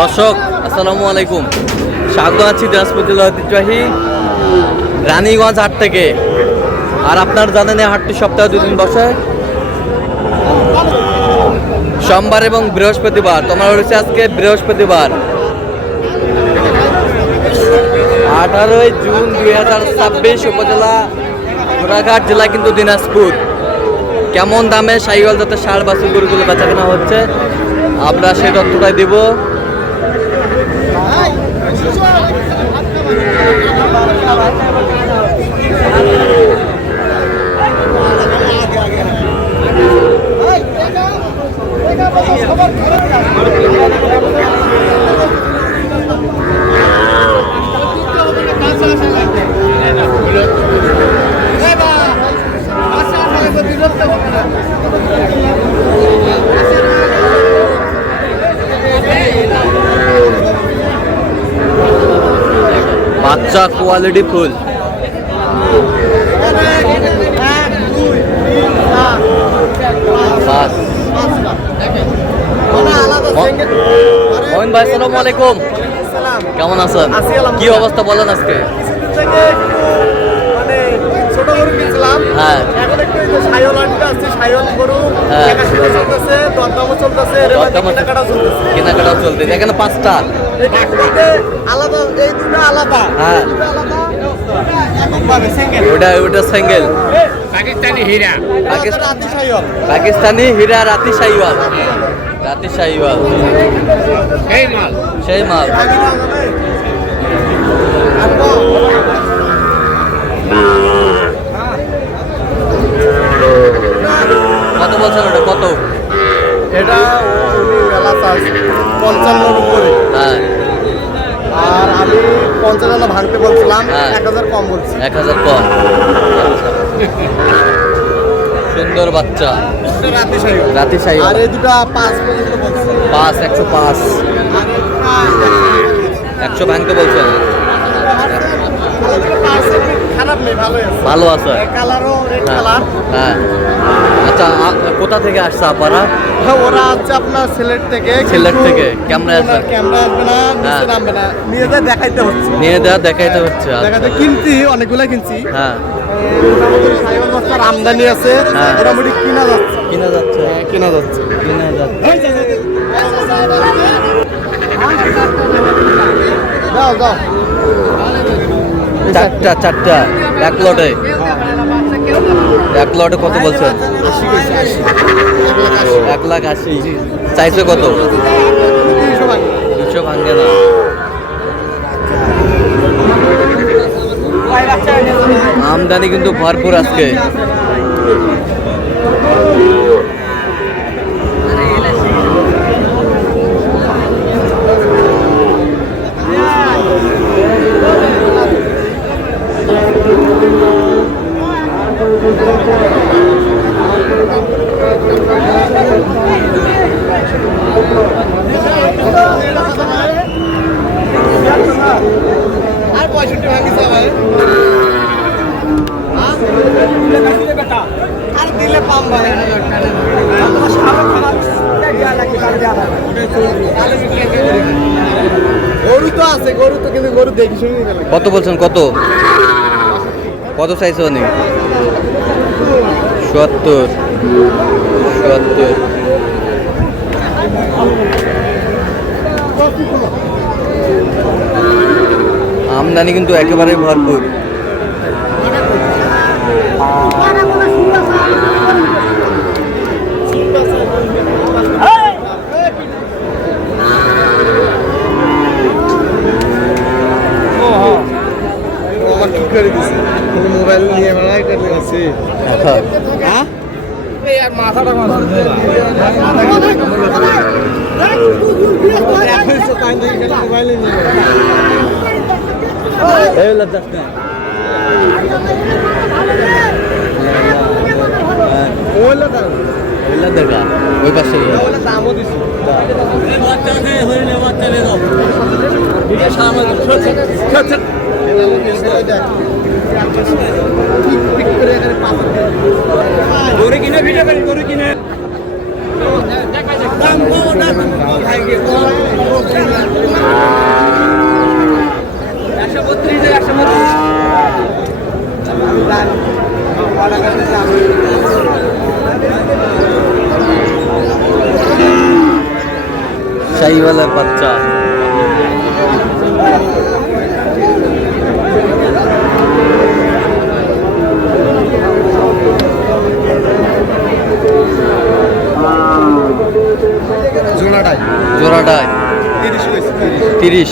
দর্শক আসসালামু আলাইকুম, স্বাগত আছি দিনাজপুর জেলার ঐতিহ্যবাহী রানীগঞ্জ হাট থেকে। আর আপনার জানেন এই হাটটি সপ্তাহে 2 দিন বসে, সোমবার এবং বৃহস্পতিবার। তোমার রয়েছে আজকে বৃহস্পতিবার 18 জুন 2026, উপজেলা ঘোড়াঘাট, জেলা কিন্তু দিনাজপুর। কেমন দামে সাইওয়াল জাতের ষাঁড় বাছুর গরুগুলো বেচা কেনা হচ্ছে আমরা সেই তথ্যটাই দিব। বাচ্চা কোয়ালিটি ফুল। মোহিন ভাই আসসালামু আলাইকুম, কেমন আছেন? কি অবস্থা বলেন আজকে? ছোট গরু কিনছিলাম, হ্যাঁ এখন একটু সাইওয়াল আনতে আসছে। সাইওয়াল গরু দেখাশোনা চলতেছে, দরদামও চলতেছে, কেনাকাটাও চলতেছে। এখানে 5টা আলাদা, এই দুটো আলাদা, হ্যাঁ ওটা সিঙ্গেল পাকিস্তানি হীরা, রাতি সাইওয়াল, পাকিস্তানি হীরা, রাতি সাইওয়াল, রাতি সাইওয়াল এই মাল সেই মাল। কত বলছেন ওটা? কত এটা 55 উপরে, হ্যাঁ আর আমি 50 ভাঙতে বলছিলাম, হ্যাঁ। 1000 কম বলছি। 1000 কম। সুন্দর বাচ্চা রাতি সাইওয়াল, রাতি আর সাইওয়াল। এই দুটো 5 পর্যন্ত বলছি। 105 100 ভাঙতে বলছেন। খারাপ নেই, ভালো আছে, ভালো আছে, কালারও রেড হ্যাঁ কালার। হ্যাঁ। আচ্ছা কোথা থেকে আসছে আপনারা? ওরা হচ্ছে আপনার সিলেট থেকে। সিলেট কিন্তু থেকে ক্যামেরা আছে, ক্যামেরা আসবে না, হ্যাঁ। নিচে নামবে না, নিয়ে যা দেখাইতে হচ্ছে। নিয়ে দেওয়া দেখাইতে হচ্ছে। দেখাতে কিনছি, অনেকগুলা কিনছি। হ্যাঁ মোটামুটি সাইওয়াল বাচ্চার আমদানি আছে, হ্যাঁ। মোটামুটি কিনা যাচ্ছে, কিনা যাচ্ছে, কিনা যাচ্ছে। কিনা যাচ্ছে। দাও দাও, চারটা এক লটে। এক লটে কত বলছেন? 1,80,000। চাইছে কত? 200 ভাঙবে না। আমদানি কিন্তু ভরপুর আজকে। আর 65 ভাঙিছে ভাই, আর দিলে পাম ভাই। গরু তো আছে, গরু তো, কিন্তু গরু দেখি শুনি না। কত বলছেন? কত কত চাইছে উনি? 70। আমদানি কিন্তু একেবারে ভরপুর। আমার ঠিক করে দিছে, মোবাইল নিয়ে বেড়াই করলে আছে। হ্যাঁ এই আর মাথাটা মোবাইল নিয়ে দেখা ওই পাশে দামও দিছি। গরু কিনে ভিডিও করি, গরু কিনে দাম শাহিওয়ালের বাচ্চা। জোড়াটাই জোড়াটায় 30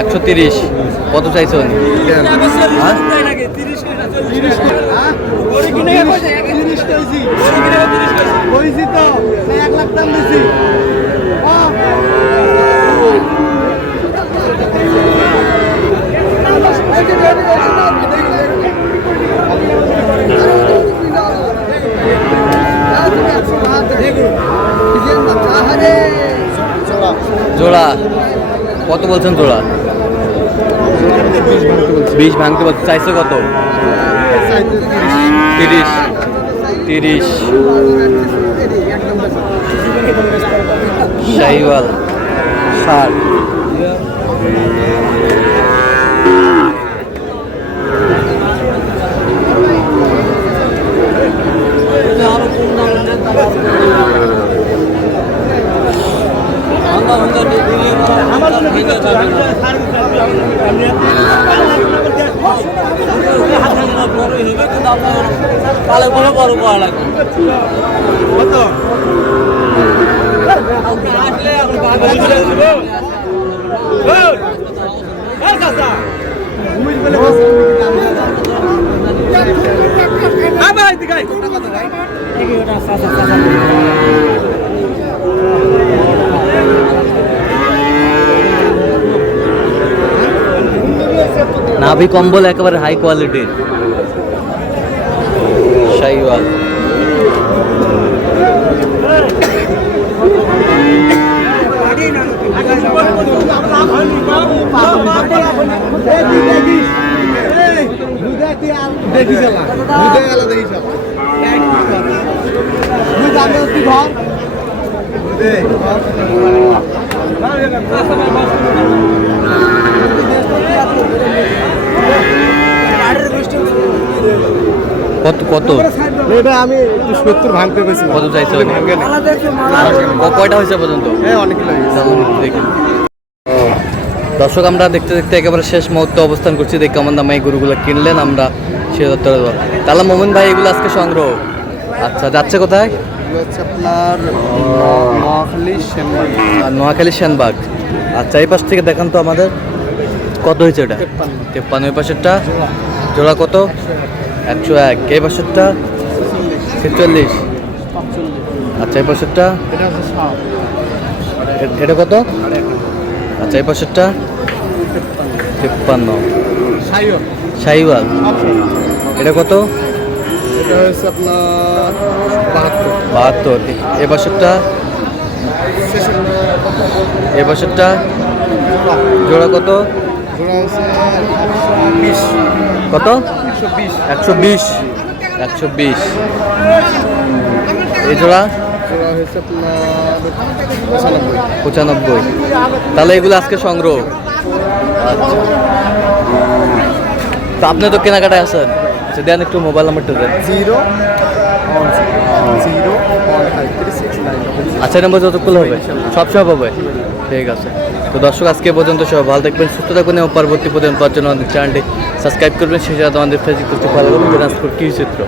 130 কত চাইছো উনি? হ্যাঁ? জোড়া কত বলছেন জোড়া? 20 ভাঙতে বলছে। চাইছো কত? 30 শাহিওয়াল 60। নাভি কম্বল একেবারে হাই কোয়ালিটির শাহিওয়াল। কত কত? এটা আমি 70 ভাঙতে পেরেছিলাম। কত চাইছো? ভাঙে না। কয়টা হয়েছে পর্যন্ত? হ্যাঁ অনেকগুলো হয়ে গেছে। দেখি দর্শক, আমরা দেখতে দেখতে একেবারে শেষ মুহূর্তে অবস্থান করছি। দেখি কেমন দামে এই গরুগুলো কিনলেন আমরা সে তাহলে মোমিন ভাই এগুলো আজকে সংগ্রহ। আচ্ছা, যাচ্ছে কোথায়? এগুলো হচ্ছে আপনার নোয়াখালী সেনবাগ। আচ্ছা, এই পাশ থেকে দেখান তো আমাদের কত হয়েছে এটা? 53। এই পাশেরটা জোড়া কত? 101। এই পাশেরটা 46। আচ্ছা, এই পাশেরটা এটা হচ্ছে 60। এটা কত? আচ্ছা, এই পাশেরটা 53। শাহিওয়াল এটা কত? এটা হচ্ছে আপনার 72। এই পাশেরটা এই পাশেরটা জোড়া কত? জোড়া হচ্ছে 120। কত? 120। 120। এই জোড়া জোড়া হচ্ছে আপনার 95। তাহলে এগুলো আজকে সংগ্রহ। আচ্ছা, তা আপনি তো কেনাকাটায় আসেন। আচ্ছা, দেন একটু মোবাইল নাম্বারটা দেন। 0 আচ্ছা, নম্বর যতগুলো হবে সব হবে। ঠিক আছে, তো দর্শক আজকে পর্যন্ত সবাই ভালো থাকবেন, সুস্থ থাকবেন এবং পরবর্তী পর্যন্ত পাওয়ার জন্য আমাদের চ্যানেলটি সাবস্ক্রাইব করবেন। সেই সাথে আমাদের ফেসবুক পেজটি ফলো করবেন দিনাজপুর কৃষি চিত্র।